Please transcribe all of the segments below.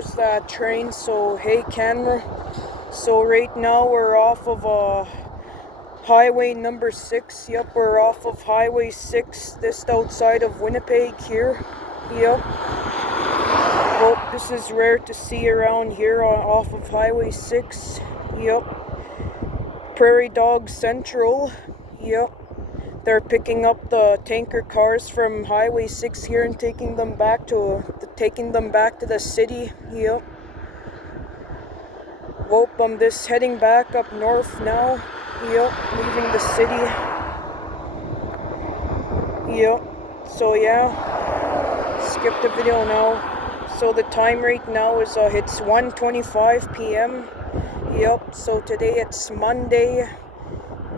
close that train. So hey camera, so right now we're off of highway number 6. Yep, we're off of highway 6, just outside of Winnipeg here. Yep. Well, this is rare to see around here off of highway 6. Yep. Prriedog Central. Yep. They're picking up the tanker cars from highway 6 here and taking them back to the city. Yep. Well, I'm just heading back up north now. Yep, leaving the city. Yep. So yeah, skip the video now. So the time right now is it's 1:25 p.m. Yep. So today it's Monday,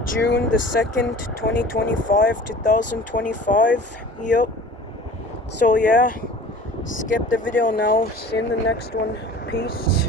June the 2nd, 2025. Yep. So yeah, skip the video now. See you in the next one. Peace.